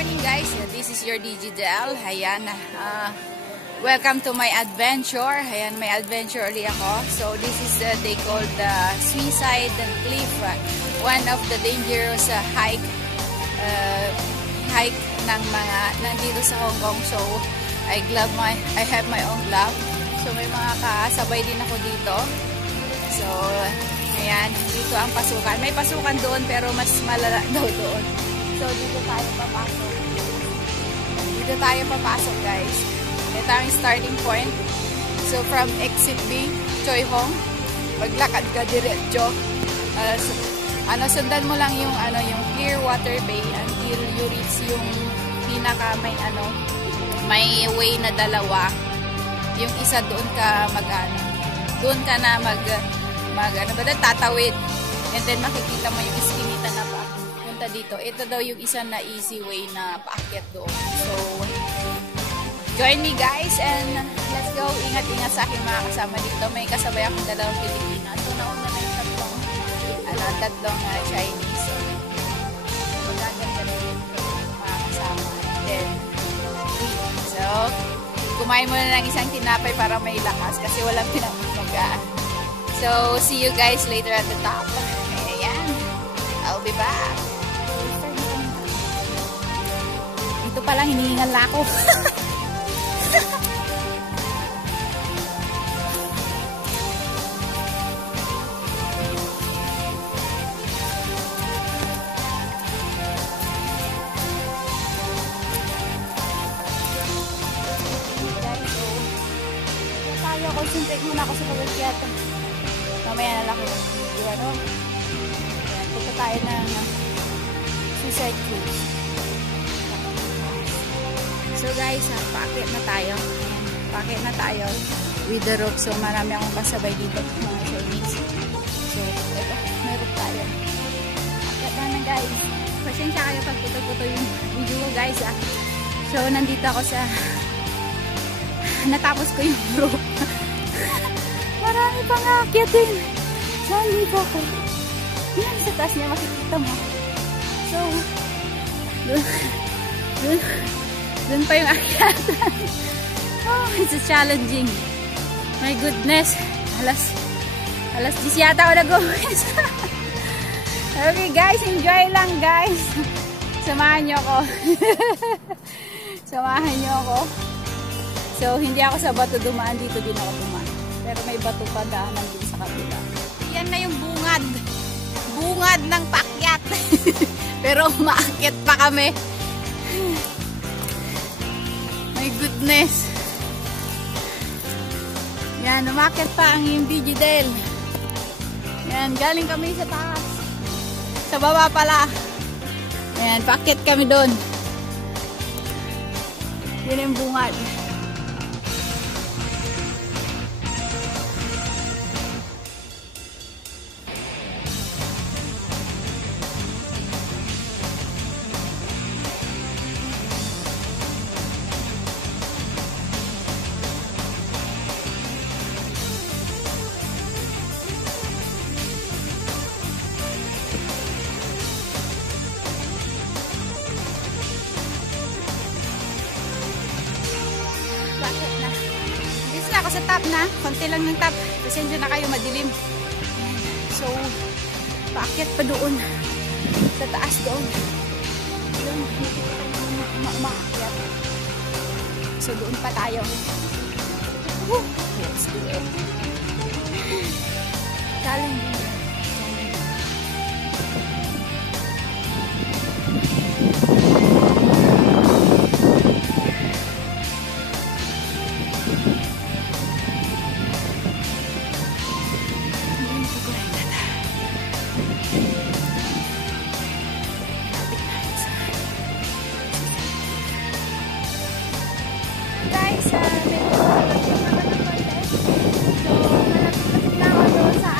morning guys, this is your Digidel. Ayan, welcome to my adventure. Ayan, may adventure ulit ako. So this is they call the Suicide Cliff, one of the dangerous hike ng mga nandito sa Hong Kong. So I have my own glove. So may mga kasabay din ako dito. So ayan, dito ang pasukan. May pasukan doon pero mas malala daw doon. So dito tayo papasok. Dito tayo papasok guys. Ito ang starting point. So from exit B, Choi Hong, maglakad ka diretso. Sundan mo lang yung yung Clearwater Bay until you reach yung pinaka may way na dalawa. Yung isa doon ka doon ka na tatawid. And then makikita mo yung iskinita na papunta dito. Ito daw yung isa na easy way na paakyat doon. So join me guys and let's go. Ingat-ingat sa aking mga kasama dito. May kasabay akong dalawang Pilipina. So nauna na yung tatlong Chinese. So magaganda na yung mga kasama. And then so kumain mo na ng isang tinapay para may lakas kasi walang pinamagaan. So see you guys later at the top. Ayan. I'll be back. Ito palang hinihingal na ako. Concentrate muna ako sa pag-akyat. Mamaya na lang ako ng video, Ayan, punta tayo ng Suicide Cliff. So guys, paakyat na tayo. Paakyat na tayo with the rope. So marami akong kasabay dito, mga Chinese. So ito, may rope tayo. Paakyat na guys. Pasensya kayo pag puto-puto yung video ko guys. So nandito ako sa natapos ko yung rope. Marami pang aakyatin. Saan dito ako? Yan, sa taas niya makikita mo. So, dun pa yung akyatan. Oh, it's challenging. My goodness. Alas 10 yata ako nag-uwis. Okay guys, enjoy lang guys. Samahan nyo ako. Samahan nyo ako. So, hindi ako sa bato dumaan. Dito din ako dumaan. Pero may bato pa daanan din sa kabila. Yan na yung bungad. Bungad ng paakyat. Pero umaakyat pa kami. My goodness. Yan, umaakyat pa ang yung Digidel. Yan, galing kami sa taas. Sa baba pala. Yan, paakyat kami doon. Yan yung bungad. Ako sa top na, konti lang ng top. Pasensya na kayo, madilim. So, paakyat pa doon. Sa taas doon. Doon, umaakyat. So, doon pa tayo. Let's go. Challenging. Guys, medyo malapit na ako doon sa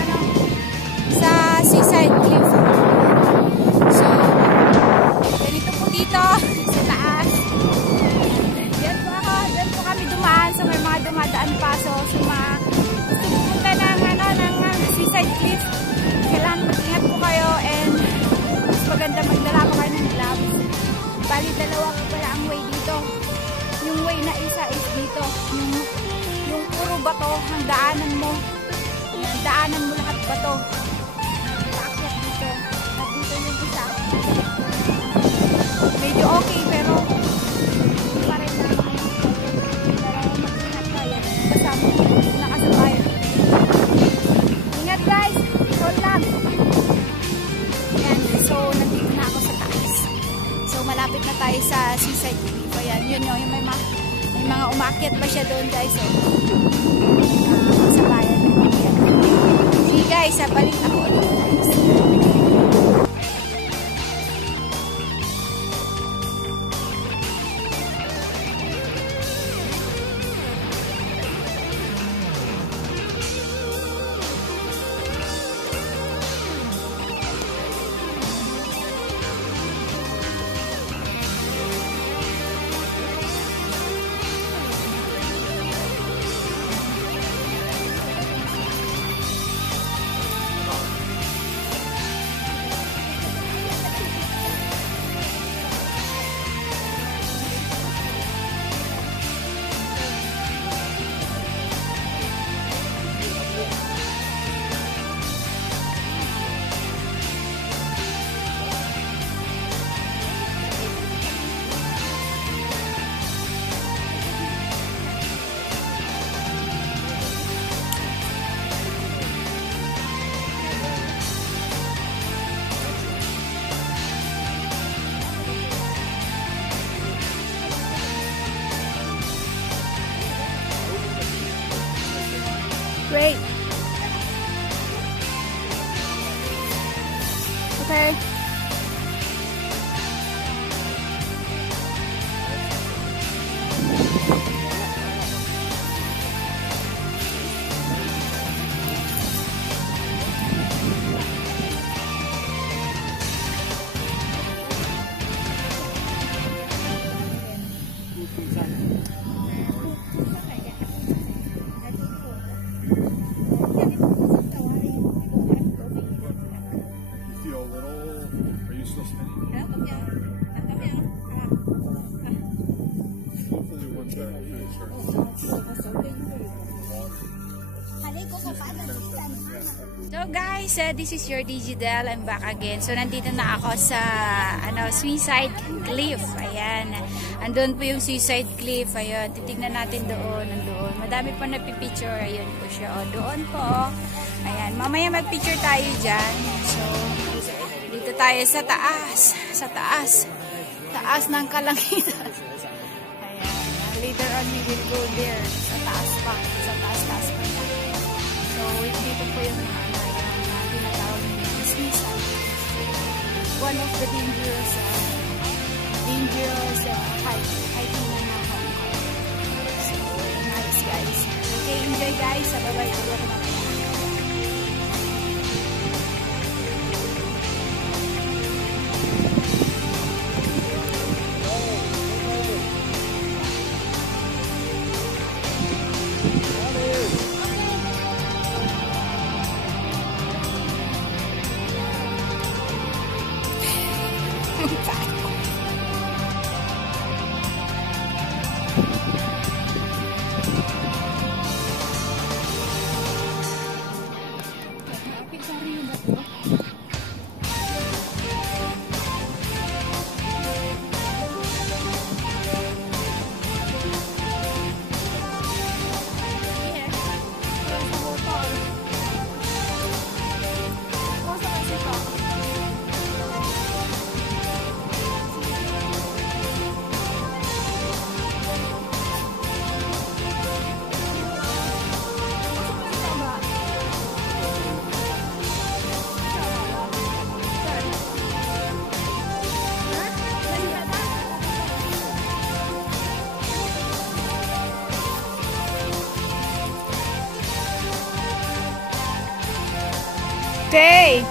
Dadaanan mo lahat ba to? Paakyat dito. At dito yung isa. Medyo okay, pero hindi pa rin na mag-ingat tayo. Kasama, nakasabay. Ingat guys! Hold lang! Ayan, so nandito na ako sa taas. So malapit na tayo sa seaside cliff. Ayan, yun yung may mga umakyat pa siya doon guys. So, kasabayan na. Sige guys, balik ako ulit guys. Great. Okay. So guys, this is your Digidel. I'm back again. So nandito na ako sa Suicide Cliff. Ayan. Andun po yung Suicide Cliff. Ayun, titignan natin doon. Nandoon. Madami po napipicture. Ayun po siya. O, doon po. Ayan. Mamaya magpicture tayo dyan. So, dito tayo sa taas. Sa taas. Taas ng kalangitan. Ayan. Later on, we will go there. Sa taas pa. Sa taas-taas pa niya. So, dito po yung tinatawag ng suicide. One of the dangerous hiking na Hong Kong. So, nice guys. Okay, enjoy guys. Bye-bye po lang naman. Okay.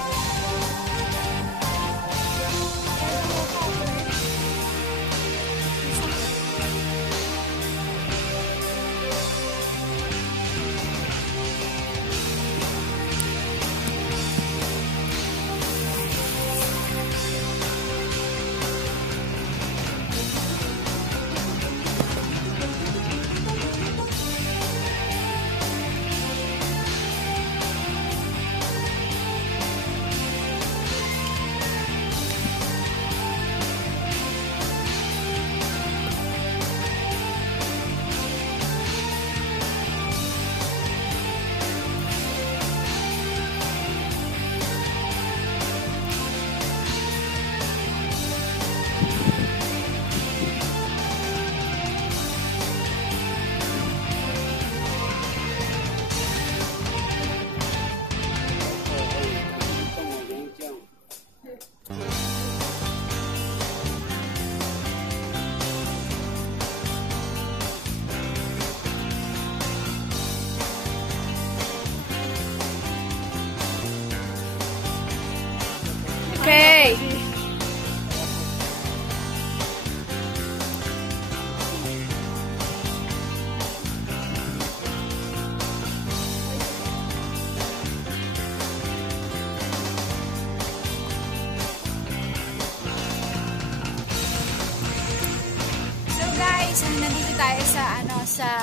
tayo sa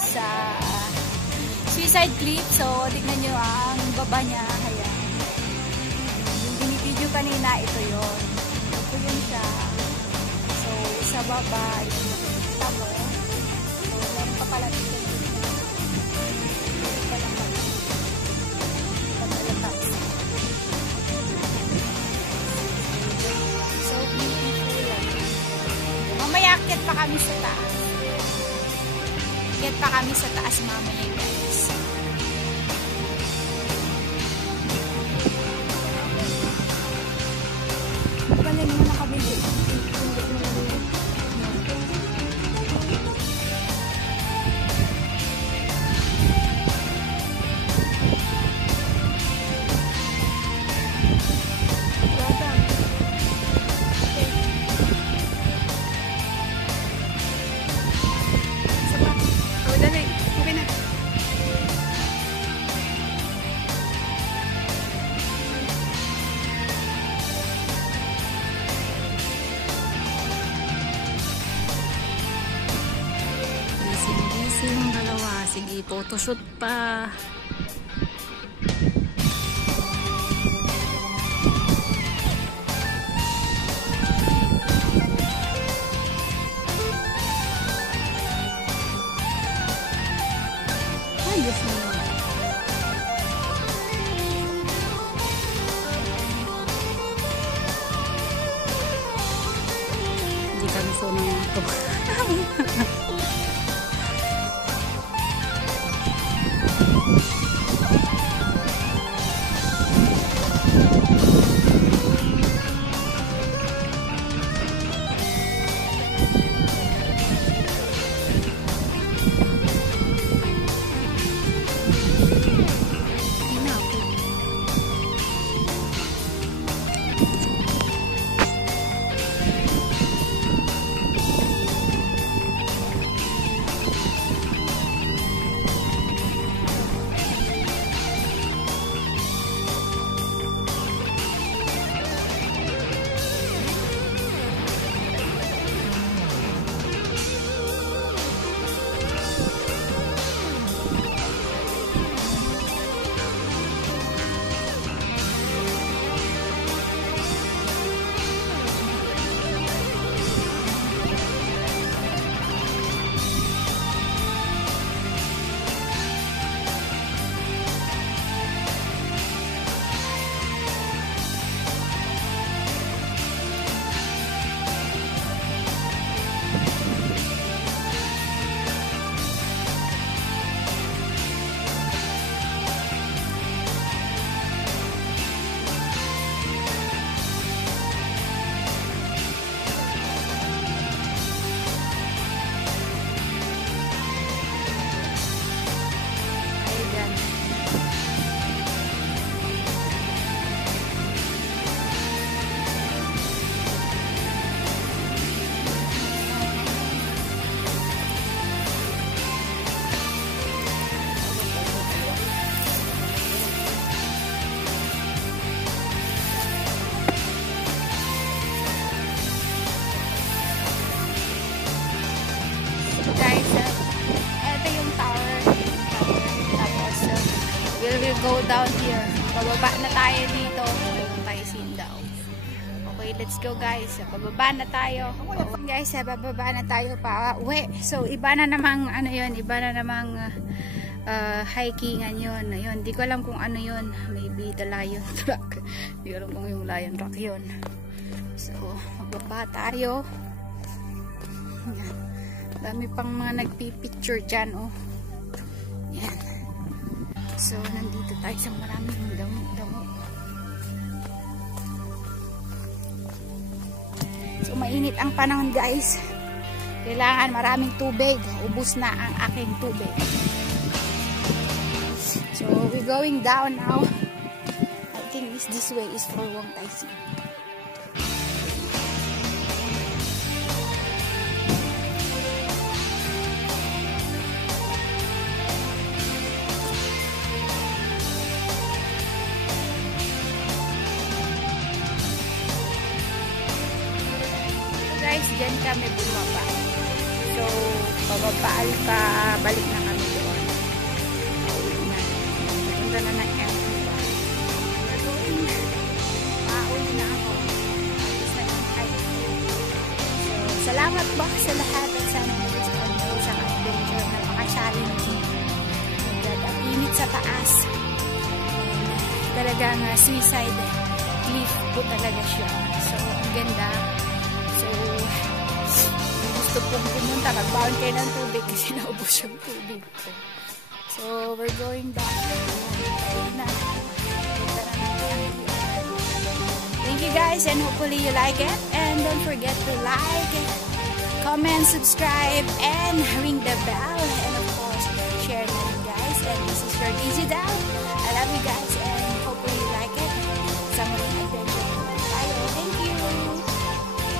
sa Suicide Cliff. So tignan nyo ang baba niya. Ayan. Yung binibideo kanina, ito yun. Ito yun siya. So sa baba, yung tabo. So meron pa pala dito. So beautiful. Mamaya akyat pa kami sa taas. Akyat pa kami sa taas mamaya, guys. Pala nyo nakabili. Yung dalawa, sige, photoshoot pa. Ay, Diyos mo. Hindi kami so nang ito. We'll go down here. Pababa na tayo dito. Tayo daw. Okay, let's go guys. Pababa na tayo. Guys, bababa na tayo pa uwi. So, iba na namang ano yun. Iba na namang hikingan yun. Ayun, di ko alam kung ano yun. Maybe the Lion Rock. Di ko alam kung yung Lion Rock yun. So, magbaba tayo. Yan. Dami pang mga nagpipicture dyan, oh. Yan. So, nandito tayo sa maraming damo-damo. So, mainit ang panahon, guys. Kailangan maraming tubig. Ubus na ang aking tubig. So, we're going down now. I think this way is for Wong Tai Sin. Guys, dyan kami bumaba. So, So, balik na kami doon. Punta na ng MP ba? Pauwi na ako. Tapos na ng hike. So, salamat po sa lahat at sana nagustuhan mo sa adventure. Napaka-challenging. Ang init sa taas. Talagang suicide cliff po talaga siya. So, ang ganda. So, gusto pong pumunta. Mag-bound kayo ng tubig kasi naubos yung tubig ko. So, we're going back. Thank you guys and hopefully you like it. And don't forget to like, comment, subscribe, and ring the bell. And of course, share it guys. And this is your Digital. I love you guys.